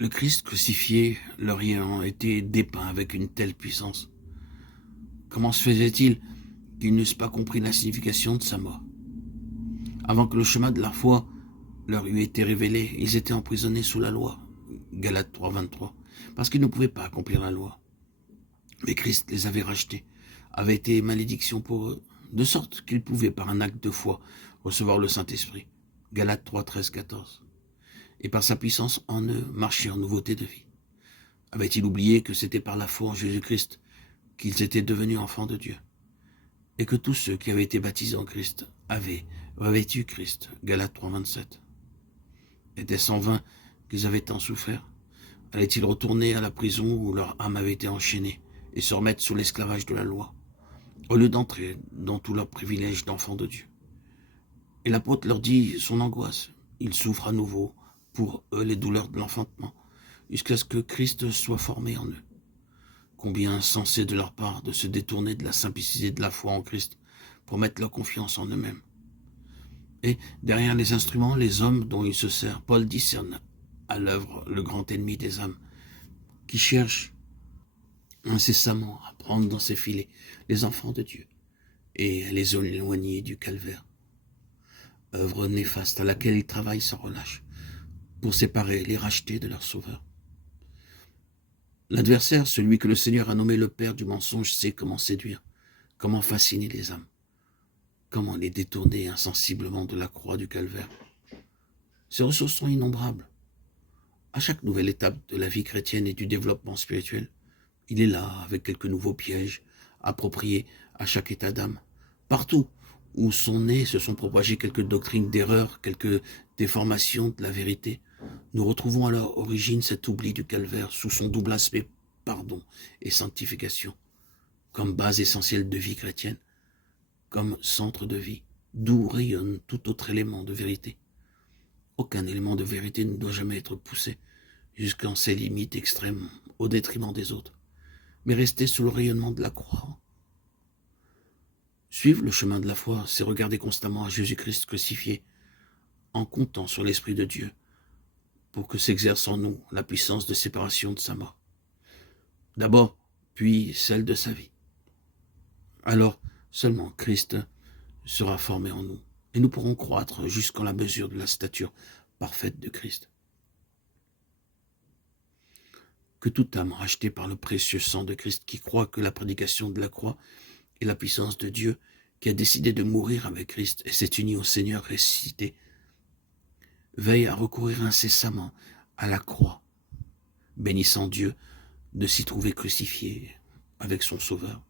Le Christ crucifié leur ayant été dépeint avec une telle puissance, comment se faisait-il qu'ils n'eussent pas compris la signification de sa mort? Avant que le chemin de la foi leur eût été révélé, ils étaient emprisonnés sous la loi, Galates 3, 23, parce qu'ils ne pouvaient pas accomplir la loi. Mais Christ les avait rachetés, avait été malédiction pour eux, de sorte qu'ils pouvaient par un acte de foi recevoir le Saint-Esprit, Galates 3, 13, 14, et par sa puissance en eux marcher en nouveauté de vie. Avait-il oublié que c'était par la foi en Jésus-Christ qu'ils étaient devenus enfants de Dieu, et que tous ceux qui avaient été baptisés en Christ avaient revêtu Christ, Galates 3, 27. Était-ce en vain qu'ils avaient tant souffert? Allaient-ils retourner à la prison où leur âme avait été enchaînée et se remettre sous l'esclavage de la loi, au lieu d'entrer dans tous leurs privilèges d'enfants de Dieu? Et l'apôtre leur dit son angoisse. Ils souffrent à nouveau pour eux les douleurs de l'enfantement, jusqu'à ce que Christ soit formé en eux. Combien insensé de leur part de se détourner de la simplicité de la foi en Christ pour mettre leur confiance en eux-mêmes. Et derrière les instruments, les hommes dont il se sert, Paul discerne à l'œuvre le grand ennemi des âmes, qui cherche incessamment à prendre dans ses filets les enfants de Dieu et à les éloigner du calvaire. Œuvre néfaste à laquelle il travaille sans relâche pour séparer les rachetés de leur sauveur. L'adversaire, celui que le Seigneur a nommé le père du mensonge, sait comment séduire, comment fasciner les âmes, comment les détourner insensiblement de la croix du calvaire. Ses ressources sont innombrables. À chaque nouvelle étape de la vie chrétienne et du développement spirituel, il est là avec quelques nouveaux pièges appropriés à chaque état d'âme. Partout où sont nées se sont propagées quelques doctrines d'erreur, quelques déformations de la vérité. Nous retrouvons à leur origine cet oubli du calvaire sous son double aspect pardon et sanctification, comme base essentielle de vie chrétienne, comme centre de vie, d'où rayonne tout autre élément de vérité. Aucun élément de vérité ne doit jamais être poussé jusqu'en ses limites extrêmes au détriment des autres, mais rester sous le rayonnement de la croix. Suivre le chemin de la foi, c'est regarder constamment à Jésus-Christ crucifié, en comptant sur l'Esprit de Dieu, pour que s'exerce en nous la puissance de séparation de sa mort. D'abord, puis celle de sa vie. Alors, seulement Christ sera formé en nous, et nous pourrons croître jusqu'en la mesure de la stature parfaite de Christ. Que toute âme rachetée par le précieux sang de Christ, qui croit que la prédication de la croix est la puissance de Dieu, qui a décidé de mourir avec Christ et s'est uni au Seigneur ressuscité, veille à recourir incessamment à la croix, bénissant Dieu de s'y trouver crucifié avec son Sauveur.